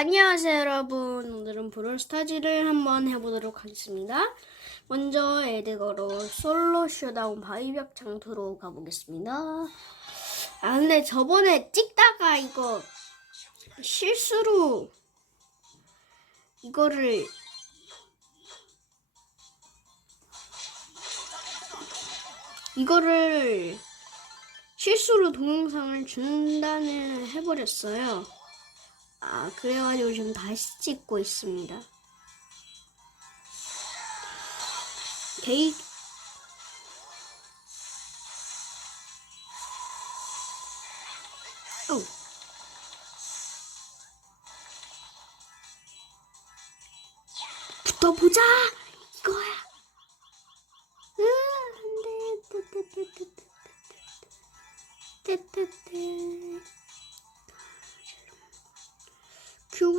안녕하세요 여러분. 오늘은 브롤스타즈를 한번 해보도록 하겠습니다. 먼저 에드거로 솔로 쇼다운 바위벽 장터로 가보겠습니다. 아 근데 저번에 찍다가 이거 실수로 이거를 이거를 실수로 동영상을 중단을 해버렸어요 아, 그래가지고 지금 다시 찍고 있습니다. 게이, 어.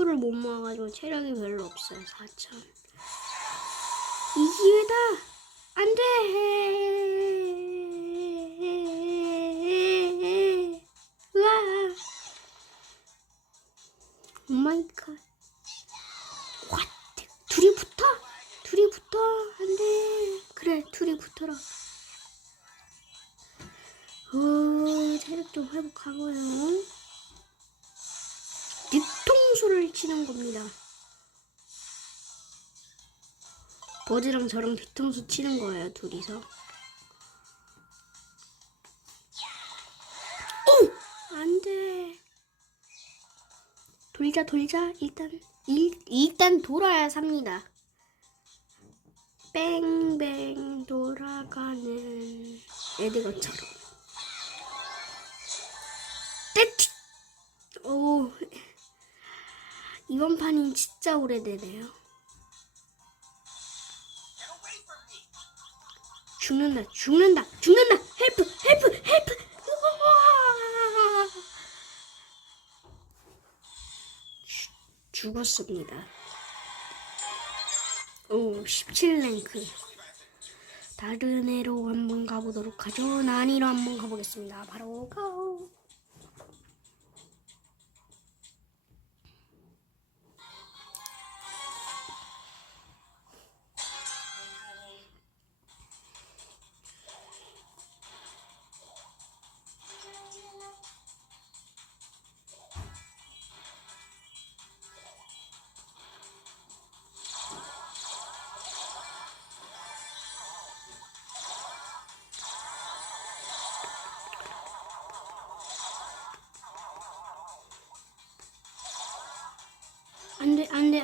4천을 못 모아가지고 체력이 별로 없어요. 4천. 이기다! 안 돼! 으아! 오 마이 갓. 왓! 둘이 붙어! 둘이 붙어! 안 돼! 그래, 둘이 붙어라. 오, 체력 좀 회복하고요. 뒤통수를 치는 겁니다. 버즈랑 저랑 뒤통수 치는 거예요, 둘이서. 오! 안 돼. 돌자, 돌자. 일단, 일, 일단 돌아야 삽니다. 뺑뺑 돌아가는 에드거처럼. 떼티! 오. 이번 판이 진짜 오래되네요. 죽는다, 죽는다, 죽는다! 헬프, 헬프, 헬프! 죽었습니다. 오, 17랭크. 다른 애로 한번 가보도록 하죠. 난이로 한번 가보겠습니다. 바로 고!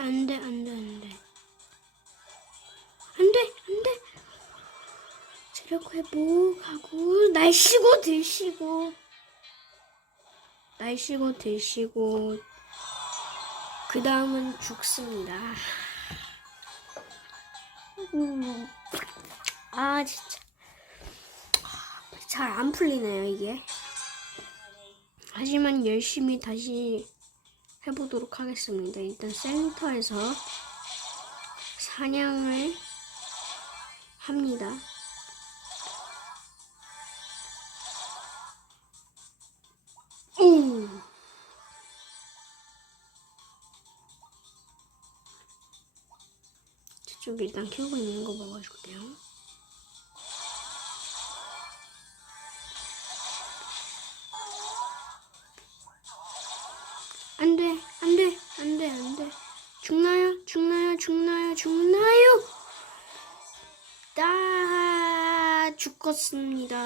안 돼, 안 돼, 안 돼, 안 돼. 안 돼. 체력 회복하고, 날씨고 드시고. 날씨고 드시고. 그 다음은 죽습니다. 음. 아, 진짜. 잘 안 풀리네요, 이게. 하지만 열심히 다시 해보도록 하겠습니다. 일단 센터에서 사냥을 합니다. 일단 키우고 있는 거 먹어줄게요. 죽었습니다.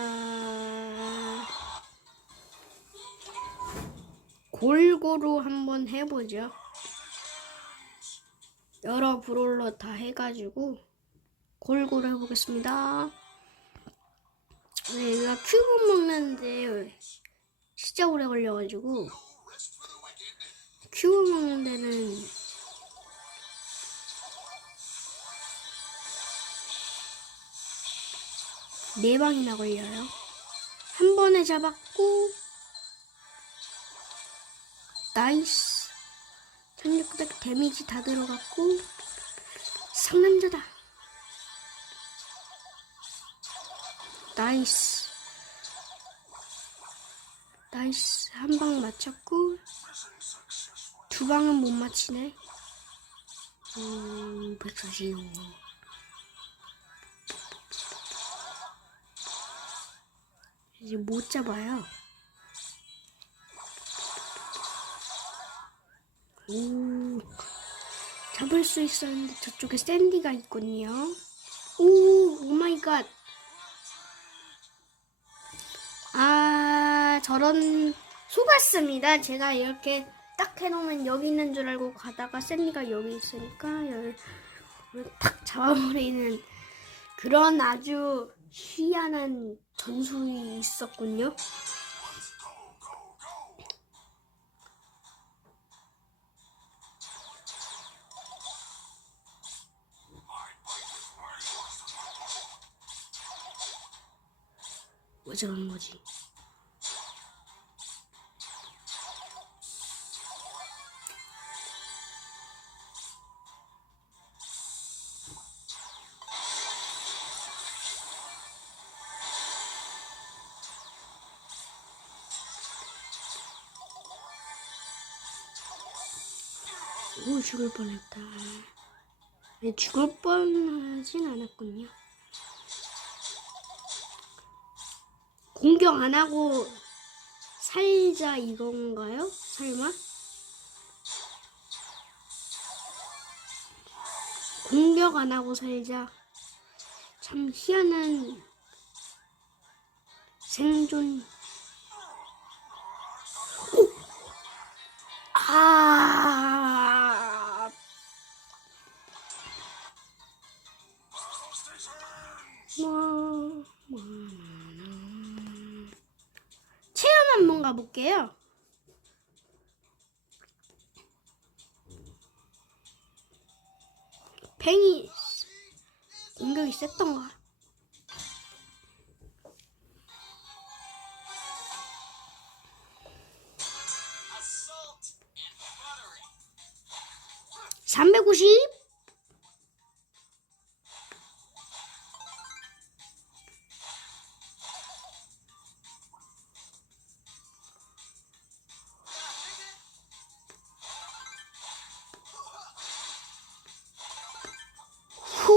골고루 한번 해보죠. 여러 브롤러 다 해가지고 골고루 해보겠습니다. 네, 이거 큐브 먹는데 진짜 오래 걸려가지고 큐브 먹는 데는 네 방이나 걸려요. 한 번에 잡았고 나이스. 3600 데미지 다 들어갔고 상남자다. 나이스. 나이스. 한 방 맞췄고 두 방은 못 맞히네. 음, 145 이제 못 잡아요. 오, 잡을 수 있었는데 저쪽에 샌디가 있군요. 오, 오 마이 갓. 아, 저런 속았습니다. 제가 이렇게 딱 해놓으면 여기 있는 줄 알고 가다가 샌디가 여기 있으니까 여기 탁 잡아버리는 그런 아주 희한한 전술이 있었군요. 왜 저런 거지? 오 죽을 뻔했다. 네, 죽을 뻔하진 않았군요. 공격 안 하고 살자 이건가요? 설마? 공격 안 하고 살자. 참 희한한 생존. 오! 아. 볼게요. 팽이 공격이 셌던가? 삼백오십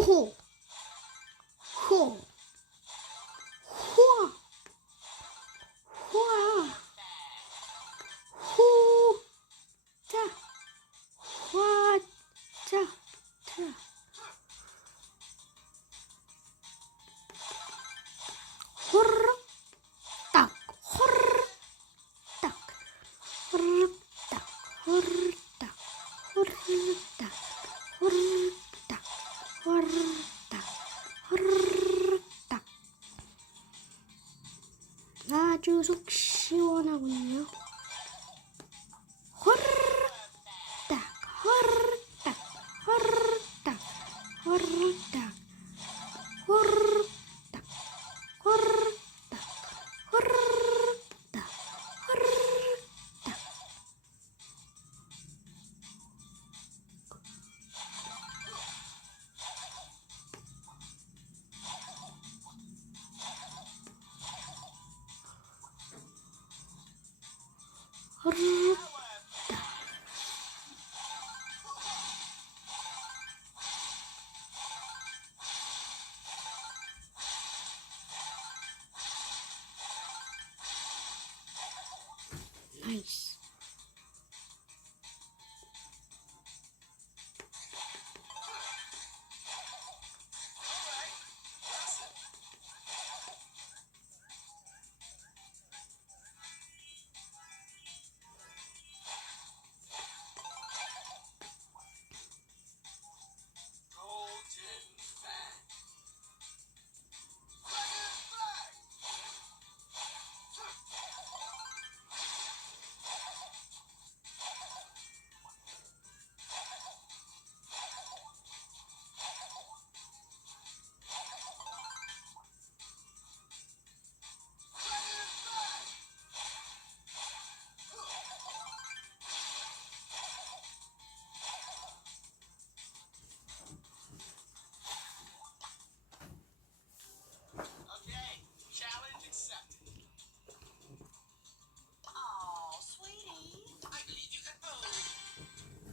호호 호 호아. 호아. 호자. 화자. 자. 호르륵. 딱. 호르륵. 딱. 호르륵. 딱. 호르륵. 딱. 호르륵. 딱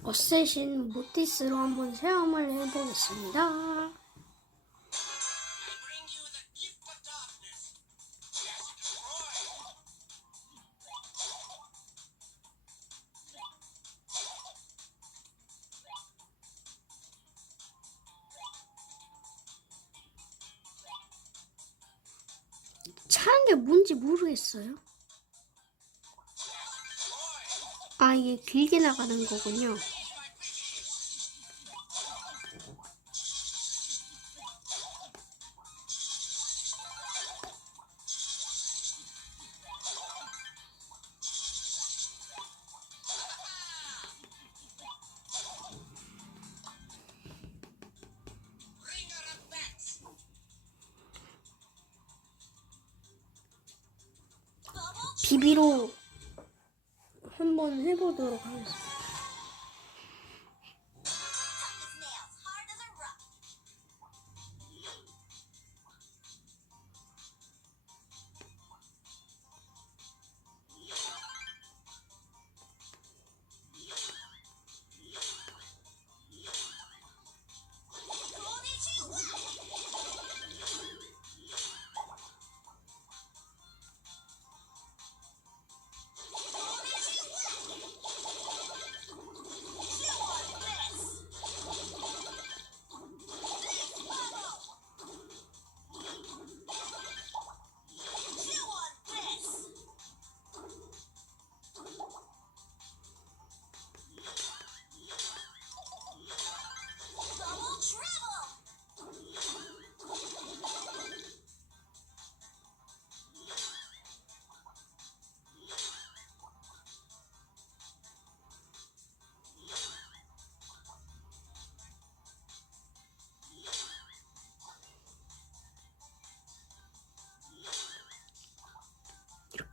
어쌔신 모티스로 한번 체험을 해보겠습니다. 차는 게 뭔지 모르겠어요. 아, 이게 길게 나가는 거군요. 비비로 한번 해보도록 하겠습니다.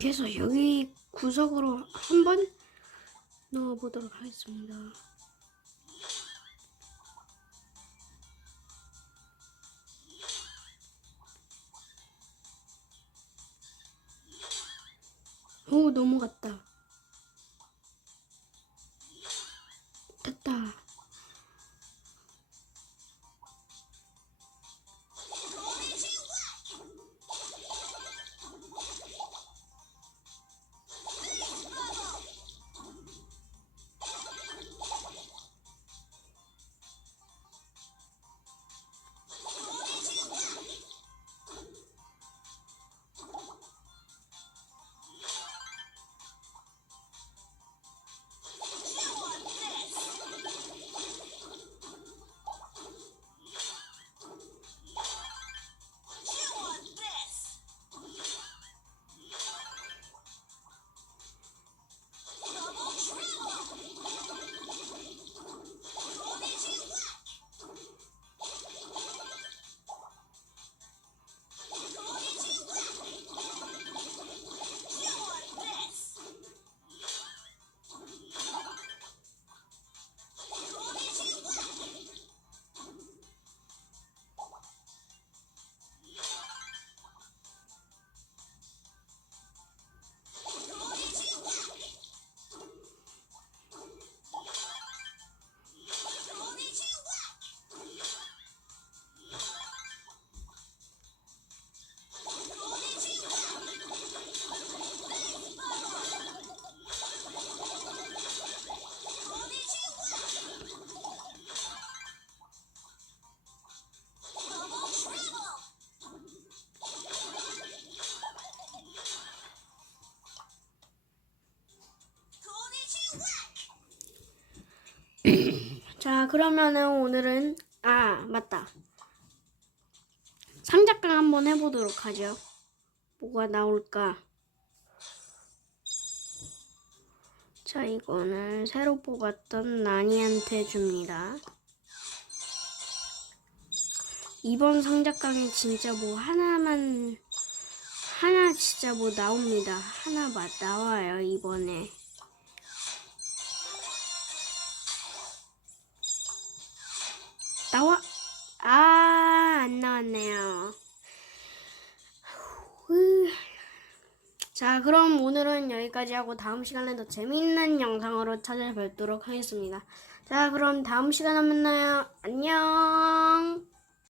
해서 여기 구석으로 한 번 넣어보도록 하겠습니다. 오, 넘어갔다. 자, 그러면은 오늘은 아, 맞다. 상작강 한번 해보도록 하죠. 뭐가 나올까? 자, 이거는 새로 뽑았던 나니한테 줍니다. 이번 상작강에 진짜 뭐 하나만 하나 진짜 뭐 나옵니다. 하나 맛 나와요 이번에. 나와 아 안 나왔네요. 후. 자 그럼 오늘은 여기까지 하고 다음 시간에 더 재미있는 영상으로 찾아뵙도록 하겠습니다. 자, 그럼 다음 시간에 만나요. 안녕.